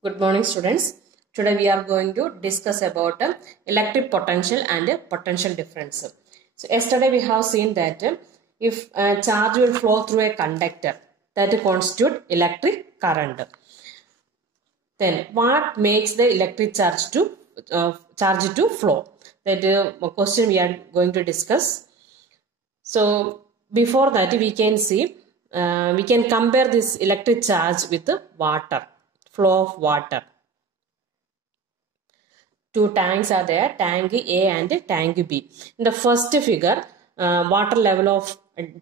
Good morning, students. Today we are going to discuss about electric potential and potential difference. So yesterday we have seen that if a charge will flow through a conductor, that constitute electric current. Then what makes the electric charge to flow? That question we are going to discuss. So before that we can see we can compare this electric charge with the water, flow of water. Two tanks are there, tank A and tank B. In the first figure, water level of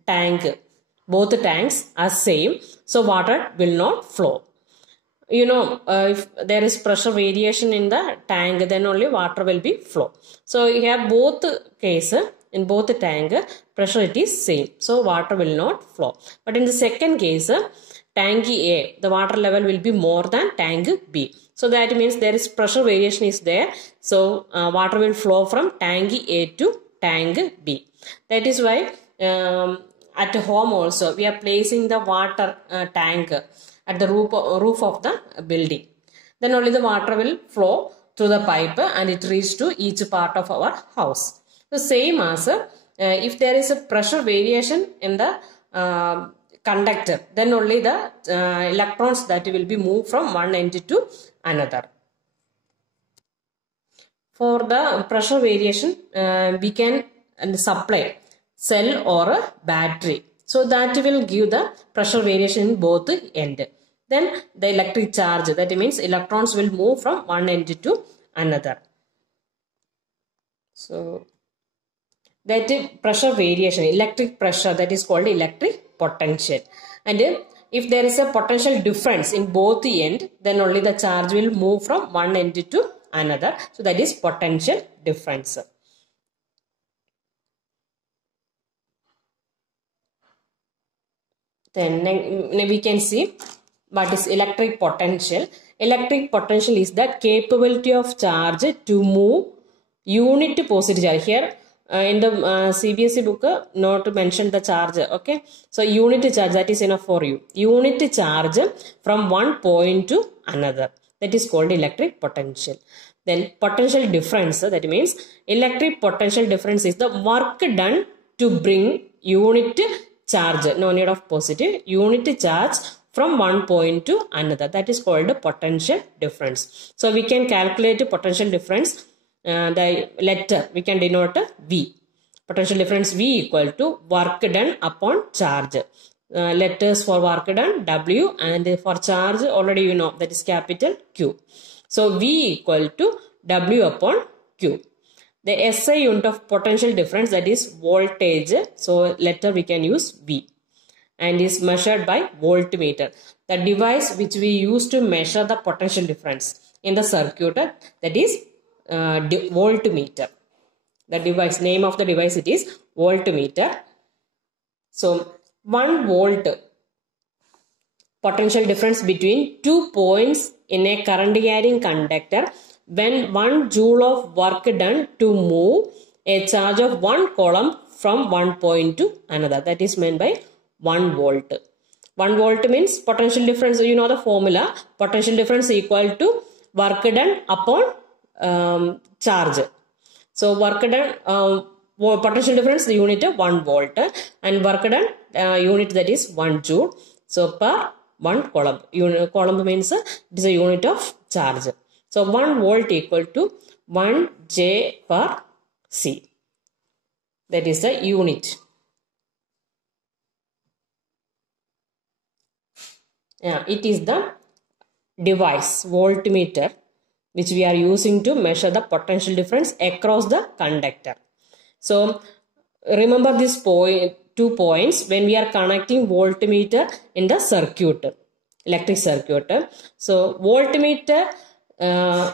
tank, both tanks are same, so water will not flow. If there is pressure variation in the tank, then only water will be flow. So here both cases, in both tank, pressure it is same, so water will not flow. But in the second case, tank A, the water level will be more than tank B. So that means there is pressure variation is there. So water will flow from tank A to tank B. That is why at home also we are placing the water tank at the roof of the building. Then only the water will flow through the pipe and it reaches to each part of our house. The same as if there is a pressure variation in the conductor, then only the electrons that will be moved from one end to another. For the pressure variation, we can supply cell or a battery. So that will give the pressure variation in both ends. Then the electric charge, that means electrons will move from one end to another. So that is pressure variation, electric pressure, that is called electric potential. And if there is a potential difference in both the end, then only the charge will move from one end to another. So that is potential difference. Then we can see what is electric potential. Electric potential is the capability of charge to move unit positive charge. Here in the CBSE book, not mention the charge. Okay, so unit charge, that is enough for you. Unit charge from one point to another, that is called electric potential. Then potential difference, that means electric potential difference is the work done to bring unit charge, no need of positive, unit charge from one point to another, that is called potential difference. So we can calculate potential difference. The letter we can denote V. Potential difference V equal to work done upon charge. Letters for work done W, and for charge already you know, that is capital Q. So V equal to W upon Q. The SI unit of potential difference, that is voltage. So letter we can use V, and is measured by voltmeter, the device which we use to measure the potential difference in the circuit, that is voltmeter. The device, name of the device, it is voltmeter. So 1 volt potential difference between 2 points in a current carrying conductor when 1 joule of work done to move a charge of 1 coulomb from one point to another, that is meant by 1 volt. 1 volt means potential difference, you know the formula, potential difference equal to work done upon charge. So work done, potential difference, the unit 1 volt, and work done unit, that is 1 joule. So per 1 coulomb, coulomb means it is a unit of charge. So 1 volt equal to 1 J per C, that is the unit. It is the device, voltmeter, which we are using to measure the potential difference across the conductor. So remember this point, 2 points when we are connecting voltmeter in the circuit, electric circuit. So voltmeter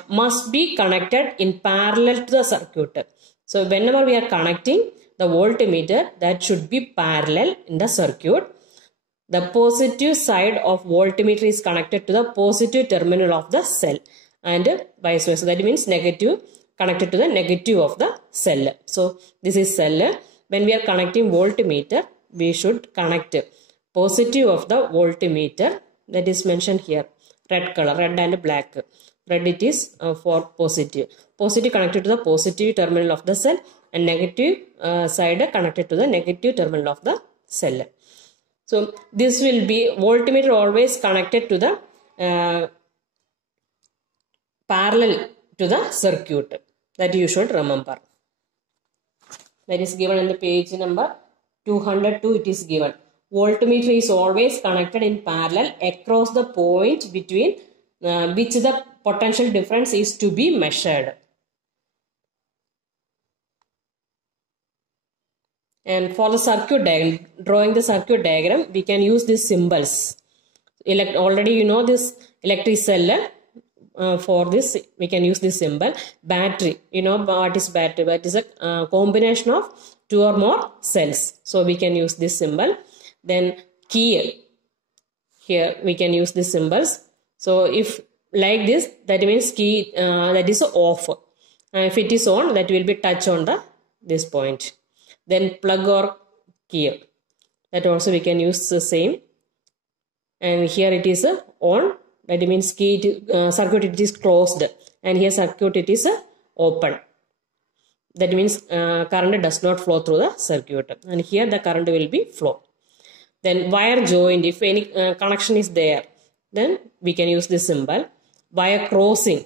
must be connected in parallel to the circuit. So whenever we are connecting the voltmeter, that should be parallel in the circuit. The positive side of voltmeter is connected to the positive terminal of the cell, and vice versa. That means negative connected to the negative of the cell. So this is cell. When we are connecting voltmeter, we should connect positive of the voltmeter, that is mentioned here. red color, red and black. Red it is for positive. Positive connected to the positive terminal of the cell and negative side connected to the negative terminal of the cell. So this will be voltmeter always connected to the parallel to the circuit. That you should remember. That is given in the page number 202. It is given. Voltmeter is always connected in parallel across the point between which the potential difference is to be measured. And for the circuit diagram, drawing the circuit diagram, we can use these symbols. Already you know this electric cell. For this, we can use this symbol. Battery, you know what is battery? That is a combination of two or more cells. So we can use this symbol. Then key, here we can use these symbols. So if like this, that means key that is off. If it is on, that will be touch on this point. Then plug or key, that also we can use the same. And here it is on, that means key circuit it is closed, and here circuit it is open. That means current does not flow through the circuit, and here the current will be flow. Then wire joint, if any connection is there, then we can use this symbol. Wire crossing,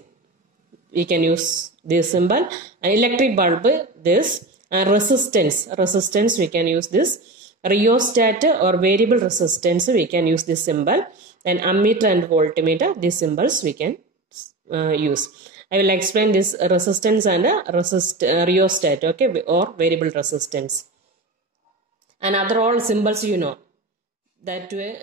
we can use this symbol. And electric bulb, this. And resistance we can use this. Rheostat or variable resistance, we can use this symbol. And ammeter and voltmeter, these symbols we can use. I will explain this resistance and rheostat, okay, or variable resistance. And other all symbols you know. That way